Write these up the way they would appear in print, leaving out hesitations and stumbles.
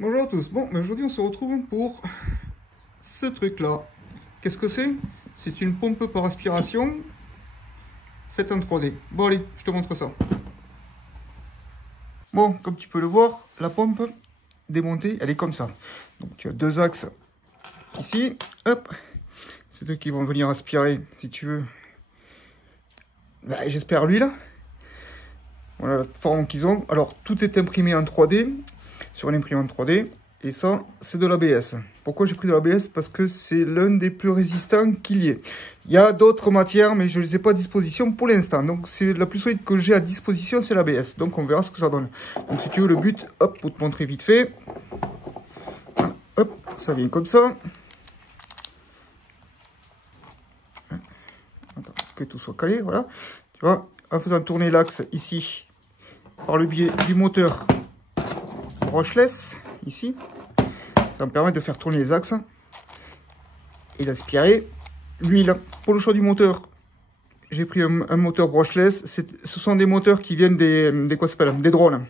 Bonjour à tous. Bon, mais aujourd'hui on se retrouve pour ce truc là. Qu'est-ce que c'est? C'est une pompe par aspiration faite en 3D. Bon allez, je te montre ça. Bon, comme tu peux le voir, la pompe démontée, elle est comme ça. Donc tu as deux axes ici, hop. C'est eux qui vont venir aspirer, si tu veux. J'espère l'huile. Voilà la forme qu'ils ont. Alors tout est imprimé en 3D. Sur l'imprimante 3D, et ça c'est de l'ABS. Pourquoi j'ai pris de l'ABS? Parce que c'est l'un des plus résistants qu'il y ait. Il y a d'autres matières mais je ne les ai pas à disposition pour l'instant, donc c'est la plus solide que j'ai à disposition, c'est l'ABS. Donc on verra ce que ça donne. Donc si tu veux, le but, hop, pour te montrer vite fait, hop, ça vient comme ça. Attends, que tout soit calé, voilà. Tu vois, en faisant tourner l'axe ici par le biais du moteur brushless, ici, ça me permet de faire tourner les axes et d'aspirer l'huile. Pour le choix du moteur, j'ai pris un moteur brushless. Ce sont des moteurs qui viennent des quoi s'appelle, des drones.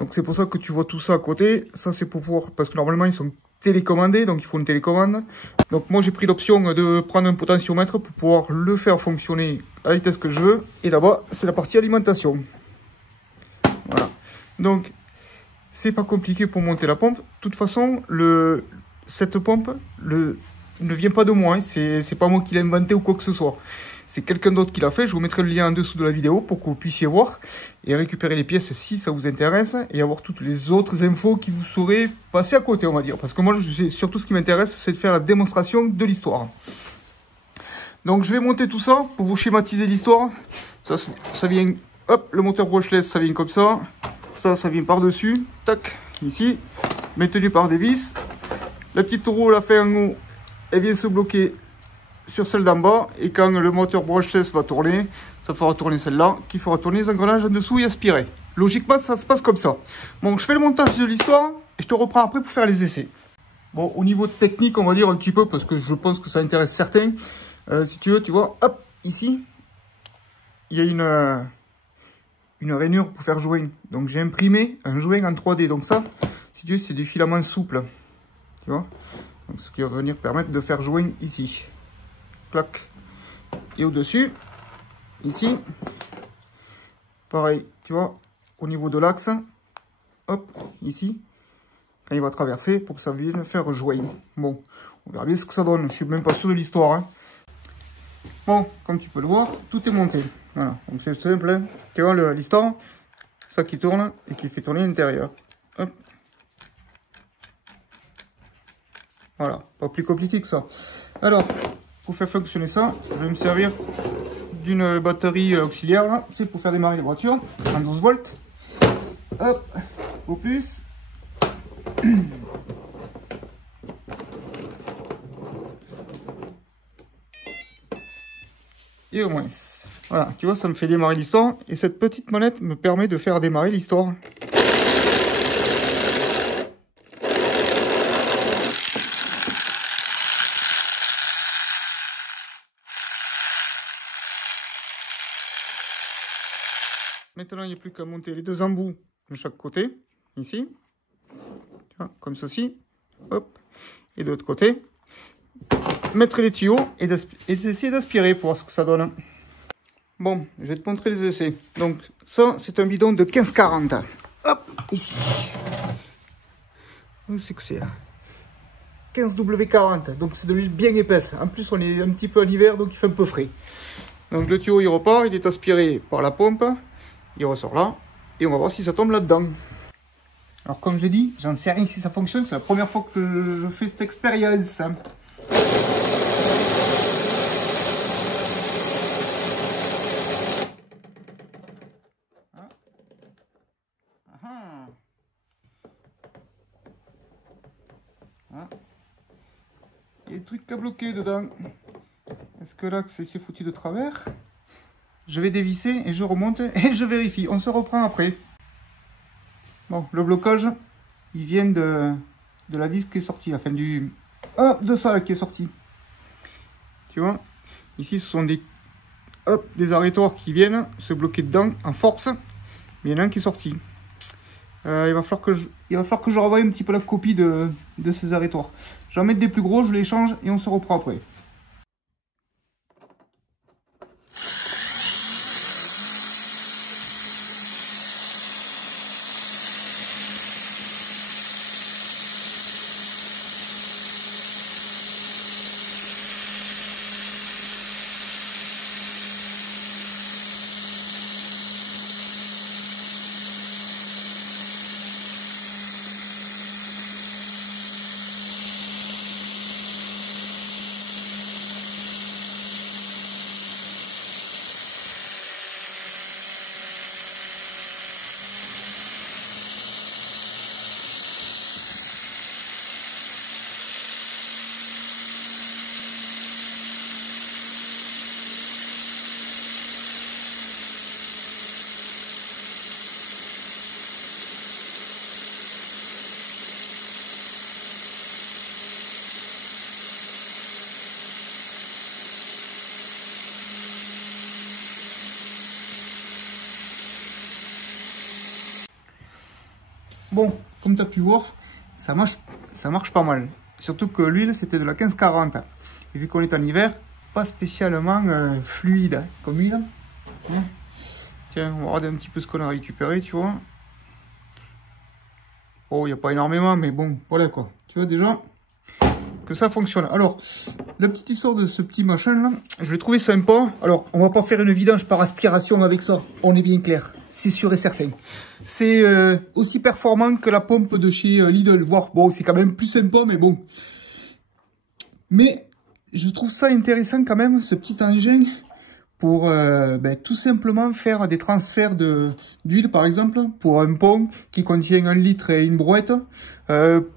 Donc c'est pour ça que tu vois tout ça à côté. Ça c'est pour pouvoir, parce que normalement ils sont télécommandés, donc il faut une télécommande. Donc moi j'ai pris l'option de prendre un potentiomètre pour pouvoir le faire fonctionner à la vitesse que je veux. Et là-bas c'est la partie alimentation. Voilà. Donc c'est pas compliqué pour monter la pompe. De toute façon, cette pompe ne vient pas de moi. Hein. C'est pas moi qui l'ai inventé ou quoi que ce soit. C'est quelqu'un d'autre qui l'a fait. Je vous mettrai le lien en dessous de la vidéo pour que vous puissiez voir et récupérer les pièces si ça vous intéresse et avoir toutes les autres infos qui vous seraient passées à côté, on va dire. Parce que moi, surtout ce qui m'intéresse, c'est de faire la démonstration de l'histoire. Donc, je vais monter tout ça pour vous schématiser l'histoire. Ça vient, hop, le moteur brushless, ça vient comme ça. Ça vient par-dessus, tac, ici, maintenu par des vis. La petite roue, la fin en haut, elle vient se bloquer sur celle d'en bas. Et quand le moteur brushless va tourner, ça fera tourner celle-là, qui fera tourner les engrenages en dessous et aspirer. Logiquement, ça se passe comme ça. Bon, je fais le montage de l'histoire et je te reprends après pour faire les essais. Bon, au niveau technique, on va dire un petit peu, parce que je pense que ça intéresse certains. Si tu veux, tu vois, hop, ici, il y a une rainure pour faire joint. Donc j'ai imprimé un joint en 3D. Donc ça, si tu veux, c'est du filament souple. Tu vois, donc ce qui va venir permettre de faire joint ici. Clac. Et au-dessus, ici, pareil, tu vois, au niveau de l'axe, hop, ici, quand il va traverser pour que ça vienne faire joint. Bon, on verra bien ce que ça donne. Je suis même pas sûr de l'histoire. Hein. Bon, comme tu peux le voir, tout est monté. Voilà, donc c'est simple. Hein. Tu vois l'histoire, ça qui tourne et qui fait tourner l'intérieur. Hop. Voilà, pas plus compliqué que ça. Alors, pour faire fonctionner ça, je vais me servir d'une batterie auxiliaire. Là, c'est pour faire démarrer la voiture en 12 volts. Hop, au plus. Et au moins. Voilà, tu vois, ça me fait démarrer l'histoire. Et cette petite manette me permet de faire démarrer l'histoire. Maintenant, il n'y a plus qu'à monter les deux embouts de chaque côté. Ici. Tu vois, comme ceci. Hop. Et de l'autre côté. Mettre les tuyaux et essayer d'aspirer pour voir ce que ça donne. Bon, je vais te montrer les essais. Donc, ça, c'est un bidon de 1540. Hop, ici. Où c'est que c'est 15W40. Donc, c'est de l'huile bien épaisse. En plus, on est un petit peu en hiver, donc il fait un peu frais. Donc, le tuyau, il repart. Il est aspiré par la pompe. Il ressort là. Et on va voir si ça tombe là-dedans. Alors, comme je l'ai dit, j'en sais rien si ça fonctionne. C'est la première fois que je fais cette expérience. Il y a des trucs à bloquer dedans. Est-ce que là c'est foutu de travers? Je vais dévisser et je remonte et je vérifie. On se reprend après. Bon, le blocage, il vient de la vis qui est sortie. Enfin, de ça là, qui est sorti. Tu vois? Ici, ce sont des arrêtoirs qui viennent se bloquer dedans en force. Mais il y en a un qui est sorti. il va falloir que je revoie un petit peu la copie de ces arrêtoirs. Je vais en mettre des plus gros, je les change et on se reprend après. Bon, comme tu as pu voir, ça marche pas mal. Surtout que l'huile, c'était de la 1540. Et vu qu'on est en hiver, pas spécialement fluide hein, comme huile. Hein. Tiens, on va regarder un petit peu ce qu'on a récupéré, tu vois. Oh, il n'y a pas énormément, mais bon, voilà quoi. Tu vois déjà que ça fonctionne. Alors, la petite histoire de ce petit machin là, je l'ai trouvé sympa. Alors, on va pas faire une vidange par aspiration avec ça, on est bien clair, c'est sûr et certain. C'est aussi performant que la pompe de chez Lidl, voire bon, c'est quand même plus sympa, mais bon. Mais je trouve ça intéressant quand même, ce petit engin, pour tout simplement faire des transferts d'huile, par exemple, pour un pont qui contient 1 litre et une brouette,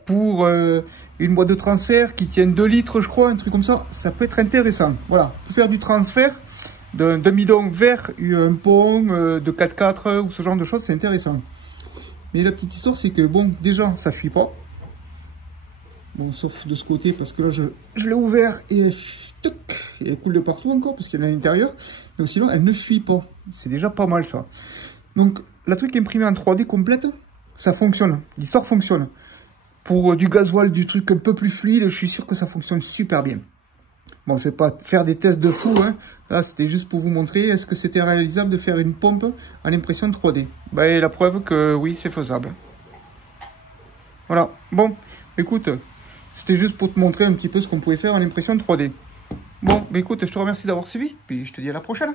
pour une boîte de transfert qui tient 2 litres, je crois, un truc comme ça, ça peut être intéressant. Voilà, pour faire du transfert d'un bidon vers un pont de 4x4 ou ce genre de choses, c'est intéressant. Mais la petite histoire, c'est que, bon, déjà, ça fuit pas. Bon, sauf de ce côté, parce que là, je l'ai ouvert et elle coule de partout encore, parce qu'elle est à l'intérieur. Mais sinon, elle ne fuit pas. C'est déjà pas mal, ça. Donc, la truc imprimée en 3D complète, ça fonctionne. L'histoire fonctionne. Pour du gasoil, du truc un peu plus fluide, je suis sûr que ça fonctionne super bien. Bon, je vais pas faire des tests de fou, hein. Là, c'était juste pour vous montrer, est-ce que c'était réalisable de faire une pompe en impression 3D. Ben, la preuve que oui, c'est faisable. Voilà. Bon, écoute, c'était juste pour te montrer un petit peu ce qu'on pouvait faire en impression 3D. Bon, ben écoute, je te remercie d'avoir suivi, puis je te dis à la prochaine.